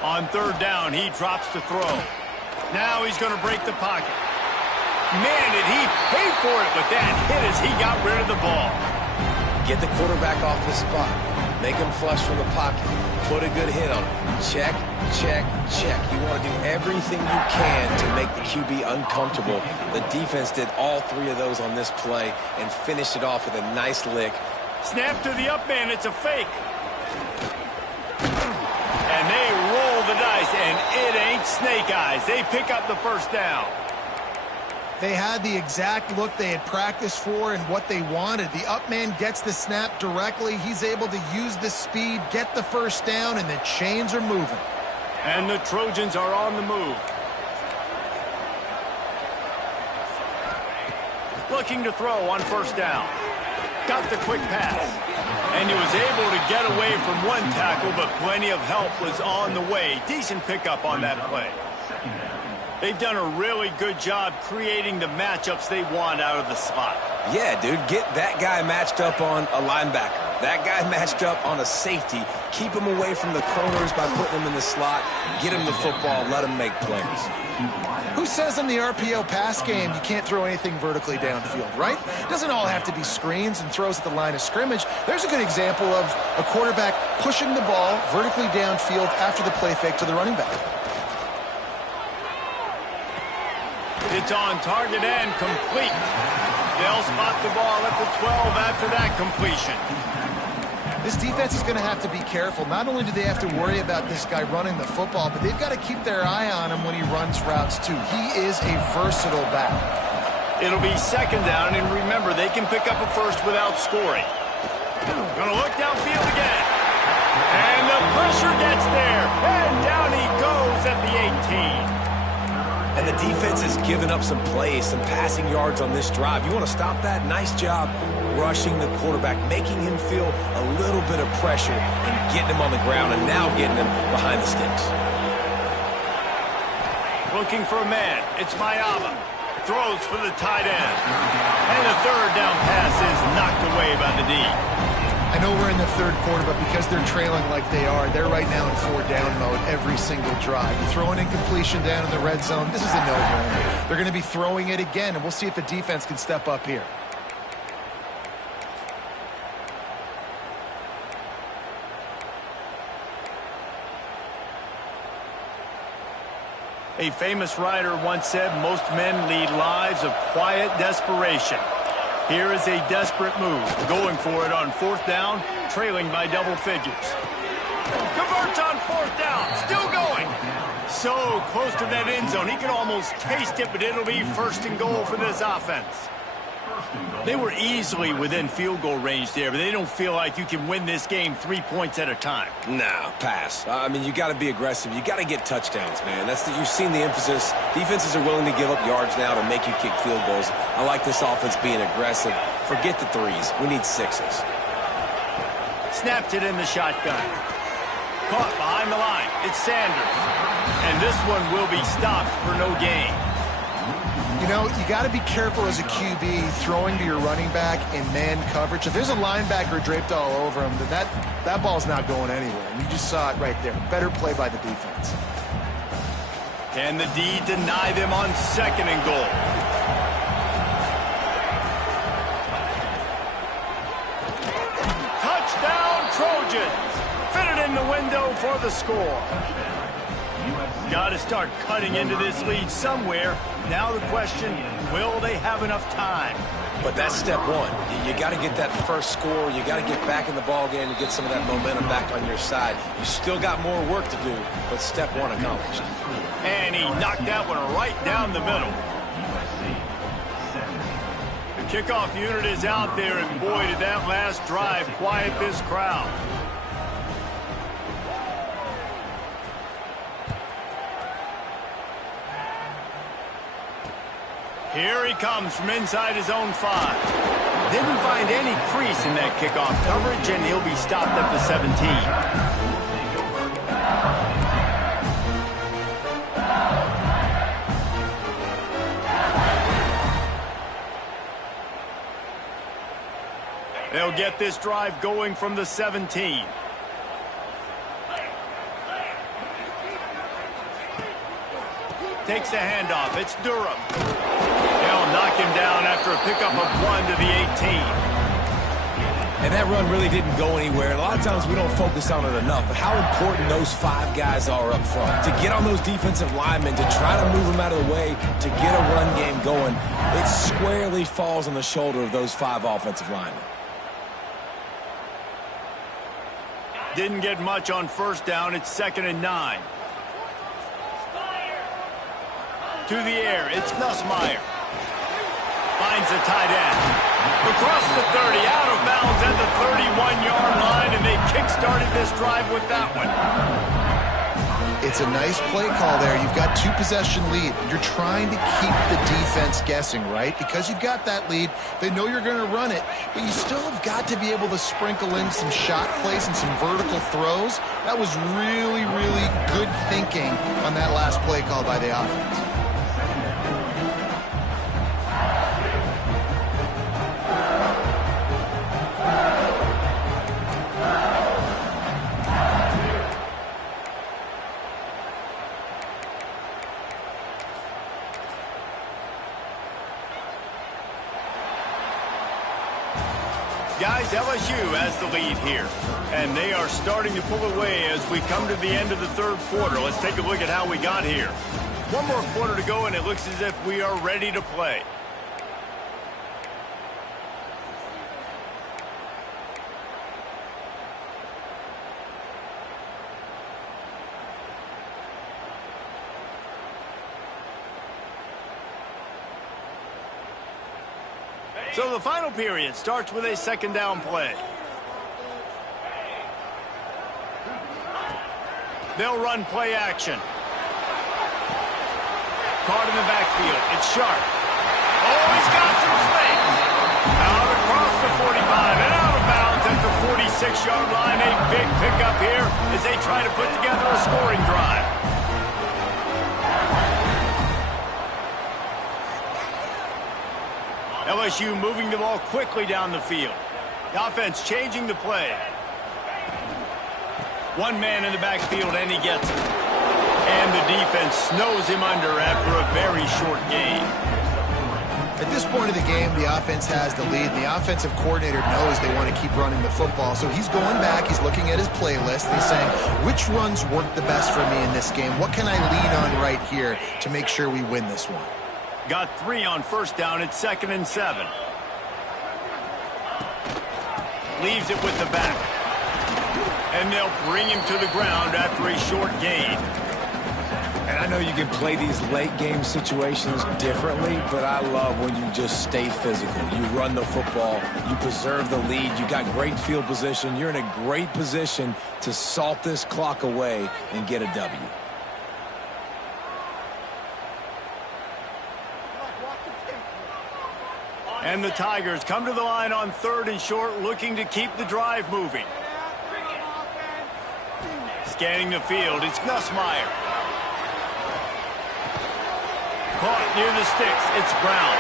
On third down, he drops to throw. Now he's going to break the pocket. Man, did he pay for it with that hit as he got rid of the ball. Get the quarterback off his spot. Make him flush from the pocket. Put a good hit on him. Check, check, check. You want to do everything you can to make the QB uncomfortable. The defense did all three of those on this play and finished it off with a nice lick. Snap to the up man. It's a fake. And they roll the dice, and it ain't snake eyes. They pick up the first down. They had the exact look they had practiced for and what they wanted. The up man gets the snap directly. He's able to use the speed, get the first down, and the chains are moving. And the Trojans are on the move. Looking to throw on first down. Got the quick pass. And he was able to get away from one tackle, but plenty of help was on the way. Decent pickup on that play. They've done a really good job creating the matchups they want out of the slot. Yeah, dude, get that guy matched up on a linebacker. That guy matched up on a safety. Keep him away from the corners by putting him in the slot. Get him the football. Let him make plays. Who says in the RPO pass game you can't throw anything vertically downfield, right? It doesn't all have to be screens and throws at the line of scrimmage. There's a good example of a quarterback pushing the ball vertically downfield after the play fake to the running back. It's on target and complete. They'll spot the ball at the 12 after that completion. This defense is going to have to be careful. Not only do they have to worry about this guy running the football, but they've got to keep their eye on him when he runs routes too. He is a versatile back. It'll be second down, and remember, they can pick up a first without scoring. Gonna look downfield again. And the pressure gets there. And down he goes at the 18. And the defense has given up some plays, some passing yards on this drive. You want to stop that? Nice job rushing the quarterback, making him feel a little bit of pressure and getting him on the ground and now getting him behind the sticks. Looking for a man. It's Mayama. Throws for the tight end. And the third down pass is knocked away by the D. I know we're in the third quarter, but because they're trailing like they are, they're right now in 4-down mode every single drive. You throw an incompletion down in the red zone, this is a no-brainer. They're going to be throwing it again, and we'll see if the defense can step up here. A famous writer once said, most men lead lives of quiet desperation. Here is a desperate move, going for it on fourth down, trailing by double figures. Converts on fourth down, still going. So close to that end zone, he could almost taste it, but it'll be first and goal for this offense. They were easily within field goal range there, but they don't feel like you can win this game 3 points at a time. Nah, pass. I mean, you got to be aggressive. You got to get touchdowns, man. You've seen the emphasis. Defenses are willing to give up yards now to make you kick field goals. I like this offense being aggressive. Forget the threes. We need sixes. Snapped it in the shotgun. Caught behind the line. It's Sanders. And this one will be stopped for no gain. You know, you got to be careful as a QB throwing to your running back in man coverage. If there's a linebacker draped all over him, then that ball's not going anywhere. And you just saw it right there. Better play by the defense. Can the D deny them on 2nd and goal? Touchdown, Trojans! Fitted in the window for the score. Got to start cutting into this lead somewhere. Now the question, will they have enough time? But that's step one. You got to get that first score. You got to get back in the ball game and get some of that momentum back on your side. You still got more work to do, but step one accomplished. And he knocked that one right down the middle. The kickoff unit is out there, and boy, did that last drive quiet this crowd. Here he comes from inside his own 5. Didn't find any crease in that kickoff coverage, and he'll be stopped at the 17. They'll get this drive going from the 17. Takes the handoff. It's Durham. They'll knock him down after a pickup of 1 to the 18. And that run really didn't go anywhere. A lot of times we don't focus on it enough, but how important those 5 guys are up front. To get on those defensive linemen, to try to move them out of the way, to get a run game going, it squarely falls on the shoulder of those 5 offensive linemen. Didn't get much on 1st down. It's 2nd and 9. To the air, it's Nussmeier. Finds the tight end. Across the 30, out of bounds at the 31-yard line, and they kick-started this drive with that one. It's a nice play call there. You've got 2-possession lead. You're trying to keep the defense guessing, right? Because you've got that lead, they know you're going to run it, but you still have got to be able to sprinkle in some shot plays and some vertical throws. That was really, really good thinking on that last play call by the offense. Guys, LSU has the lead here, and they are starting to pull away as we come to the end of the 3rd quarter. Let's take a look at how we got here. 1 more quarter to go, and it looks as if we are ready to play. So the final period starts with a 2nd down play. They'll run play action. Caught in the backfield. It's Sharp. Oh, he's got some space. Out across the 45 and out of bounds at the 46-yard line. A big pickup here as they try to put together a scoring drive. LSU moving the ball quickly down the field. The offense changing the play. 1 man in the backfield, and he gets it. And the defense snows him under after a very short gain. At this point of the game, the offense has the lead. The offensive coordinator knows they want to keep running the football. So he's going back, he's looking at his playlist, and he's saying, which runs work the best for me in this game? What can I lean on right here to make sure we win this one? Got 3 on 1st down. It's 2nd and 7. Leaves it with the back. And they'll bring him to the ground after a short gain. And I know you can play these late game situations differently, but I love when you just stay physical. You run the football, you preserve the lead, you got great field position, you're in a great position to salt this clock away and get a W. And the Tigers come to the line on 3rd and short, looking to keep the drive moving. Scanning the field, it's Nussmeier. Caught near the sticks, it's Brown.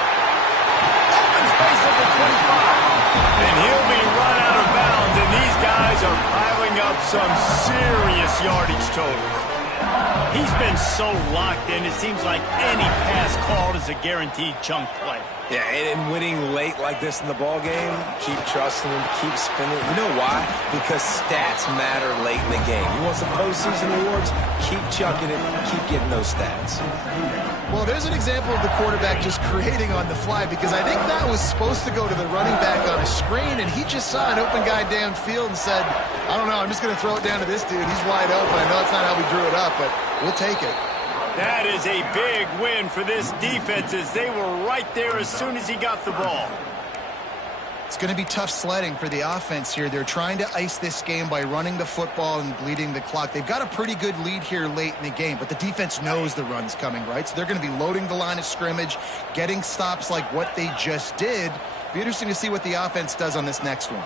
Open space at the 25. And he'll be run out of bounds, and these guys are piling up some serious yardage totals. He's been so locked in, it seems like any pass called is a guaranteed chunk play. Yeah, and winning late like this in the ball game, keep trusting him, keep spinning. You know why? Because stats matter late in the game. You want some postseason awards? Keep chucking it, keep getting those stats. Well, there's an example of the quarterback just creating on the fly, because I think that was supposed to go to the running back on a screen, and he just saw an open guy downfield and said, I don't know, I'm just going to throw it down to this dude. He's wide open. I know it's not how we drew it up, but we'll take it. That is a big win for this defense, as they were right there as soon as he got the ball. It's going to be tough sledding for the offense here. They're trying to ice this game by running the football and bleeding the clock. They've got a pretty good lead here late in the game, but the defense knows the run's coming, right? So they're going to be loading the line of scrimmage, getting stops like what they just did. Be interesting to see what the offense does on this next one.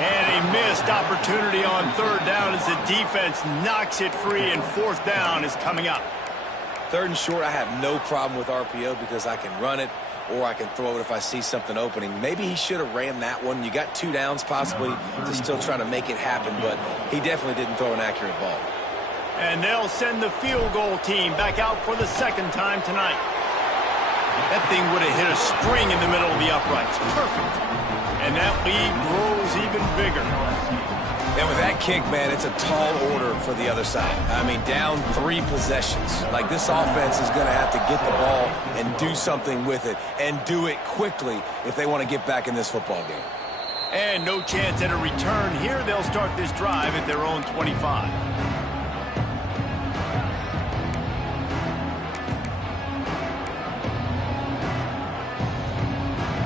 And a missed opportunity on third down as the defense knocks it free, and fourth down is coming up. Third and short, I have no problem with RPO because I can run it or I can throw it if I see something opening. Maybe he should have ran that one. You got 2 downs possibly to still try to make it happen, but he definitely didn't throw an accurate ball. And they'll send the field goal team back out for the second time tonight. That thing would have hit a string in the middle of the uprights. Perfect. And that lead grows even bigger. And with that kick, man, it's a tall order for the other side. I mean, down 3 possessions. Like, this offense is going to have to get the ball and do something with it, and do it quickly if they want to get back in this football game. And no chance at a return here. They'll start this drive at their own 25.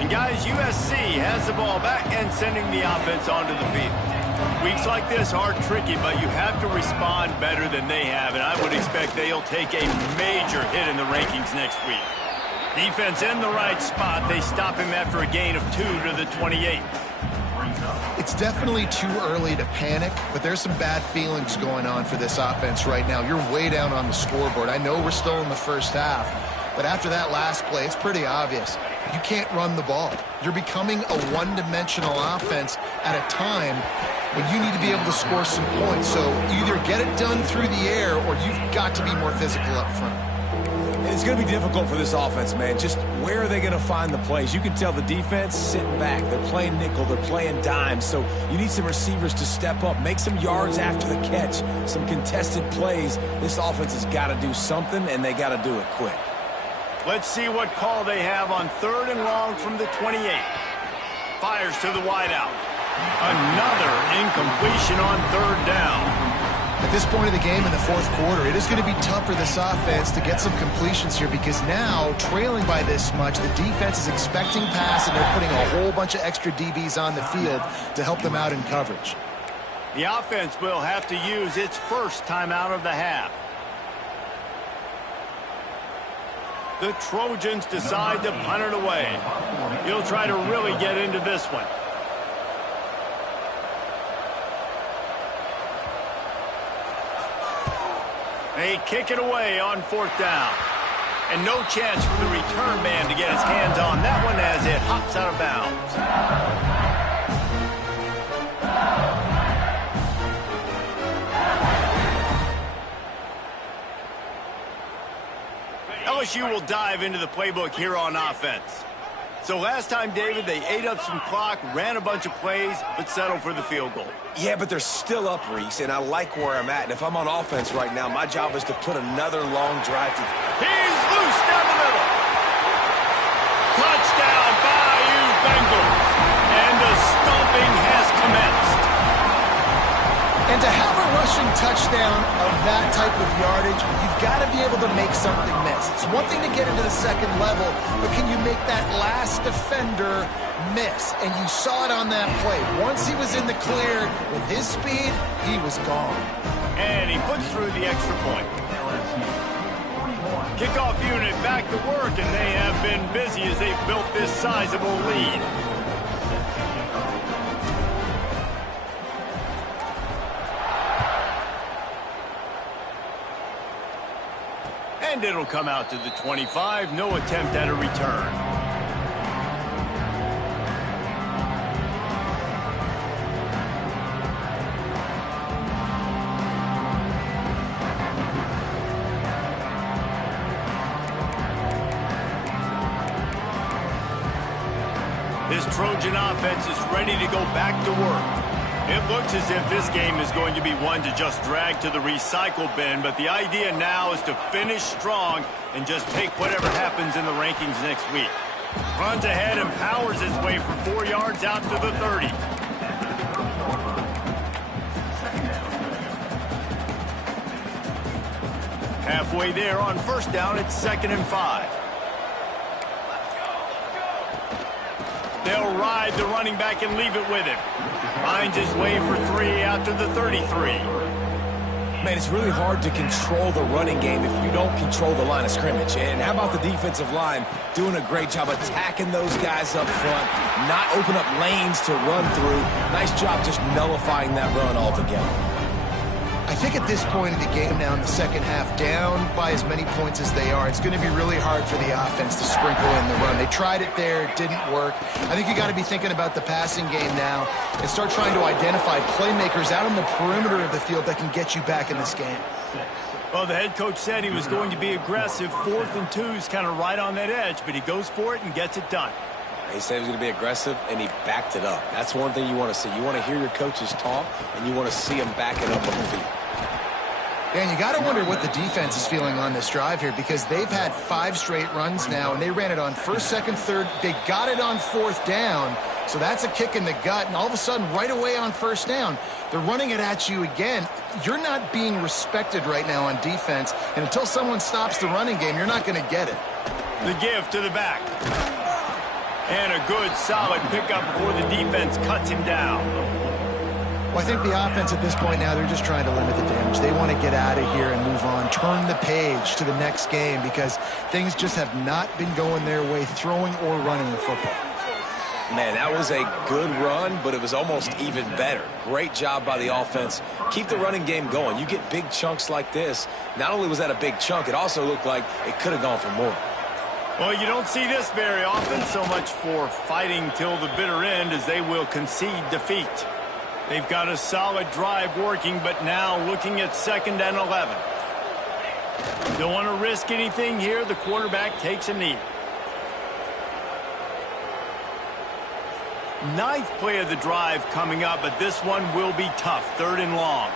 And guys, USC has the ball back and sending the offense onto the field. Weeks like this are tricky, but you have to respond better than they have, and I would expect they'll take a major hit in the rankings next week. Defense in the right spot. They stop him after a gain of 2 to the 28. It's definitely too early to panic, but there's some bad feelings going on for this offense right now. You're way down on the scoreboard. I know we're still in the first half, but after that last play, it's pretty obvious. You can't run the ball. You're becoming a one-dimensional offense at a time when you need to be able to score some points. So either get it done through the air or you've got to be more physical up front. And it's going to be difficult for this offense, man. Just where are they going to find the plays? You can tell the defense sitting back. They're playing nickel. They're playing dime. So you need some receivers to step up, make some yards after the catch, some contested plays. This offense has got to do something, and they got to do it quick. Let's see what call they have on 3rd and long from the 28. Fires to the wideout. Another incompletion on 3rd down. At this point of the game in the 4th quarter, it is going to be tough for this offense to get some completions here, because now, trailing by this much, the defense is expecting pass, and they're putting a whole bunch of extra DBs on the field to help them out in coverage. The offense will have to use its first timeout of the half. The Trojans decide to punt it away. He'll try to really get into this one. They kick it away on 4th down. And no chance for the return man to get his hands on that one as it hops out of bounds. LSU will dive into the playbook here on offense. So last time, David, they ate up some clock, ran a bunch of plays, but settled for the field goal. Yeah, but they're still up, Reese, and I like where I'm at. And if I'm on offense right now, my job is to put another long drive to... He's loose down the middle. Touchdown, Bayou Bengals. And the stomping has commenced. And to have a rushing touchdown of that type of yardage, you've got to be able to make something miss. It's one thing to get into the second level, but can you make that last defender miss? And you saw it on that play. Once he was in the clear, with his speed, he was gone. And he puts through the extra point. Kickoff unit back to work, and they have been busy as they've built this sizable lead. And it'll come out to the 25. No attempt at a return. Trojan offense is ready to go back to work. It looks as if this game is going to be one to just drag to the recycle bin, but the idea now is to finish strong and just take whatever happens in the rankings next week. Runs ahead and powers his way for 4 yards out to the 30. Halfway there on first down, it's 2nd and 5. They'll ride the running back and leave it with him. Finds his way for 3 out to the 33. Man, it's really hard to control the running game if you don't control the line of scrimmage. And how about the defensive line doing a great job attacking those guys up front, not open up lanes to run through. Nice job just nullifying that run altogether. I think at this point in the game now in the second half, down by as many points as they are, it's going to be really hard for the offense to sprinkle in the run. They tried it there. It didn't work. I think you got to be thinking about the passing game now and start trying to identify playmakers out on the perimeter of the field that can get you back in this game. Well, the head coach said he was going to be aggressive. 4th and 2 is kind of right on that edge, but he goes for it and gets it done. He said he was going to be aggressive, and he backed it up. That's one thing you want to see. You want to hear your coaches talk, and you want to see them back it up on the field. Yeah, and you got to wonder what the defense is feeling on this drive here, because they've had 5 straight runs now, and they ran it on 1st, 2nd, 3rd. They got it on 4th down, so that's a kick in the gut. And all of a sudden, right away on 1st down, they're running it at you again. You're not being respected right now on defense, and until someone stops the running game, you're not going to get it. The give to the back. And a good, solid pickup before the defense cuts him down. Well, I think the offense at this point now, they're just trying to limit the damage. They want to get out of here and move on, turn the page to the next game, because things just have not been going their way, throwing or running the football. Man, that was a good run, but it was almost even better. Great job by the offense. Keep the running game going. You get big chunks like this. Not only was that a big chunk, it also looked like it could have gone for more. Well, you don't see this very often. So much for fighting till the bitter end, as they will concede defeat. They've got a solid drive working, but now looking at 2nd and 11. Don't want to risk anything here. The quarterback takes a knee. 9th play of the drive coming up, but this one will be tough. 3rd and long.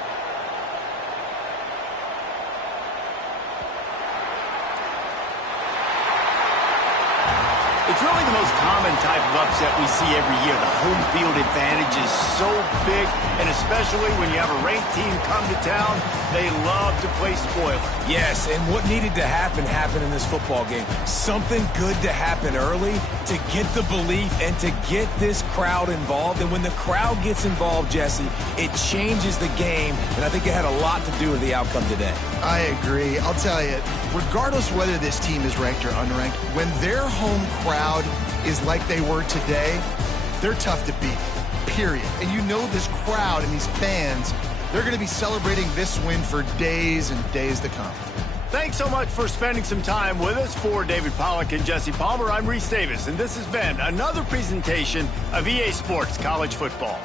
It's really the most common type of upset we see every year. The home field advantage is so big, and especially when you have a ranked team come to town, they love to play spoiler. Yes, and what needed to happen happened in this football game. Something good to happen early to get the belief and to get this crowd involved. And when the crowd gets involved, Jesse, it changes the game, and I think it had a lot to do with the outcome today. I agree. I'll tell you, regardless whether this team is ranked or unranked, when their home crowd is like they were today, they're tough to beat, period. And you know this crowd and these fans, they're going to be celebrating this win for days and days to come. Thanks so much for spending some time with us. For David Pollack and Jesse Palmer, I'm Reese Davis, and this has been another presentation of EA Sports College Football.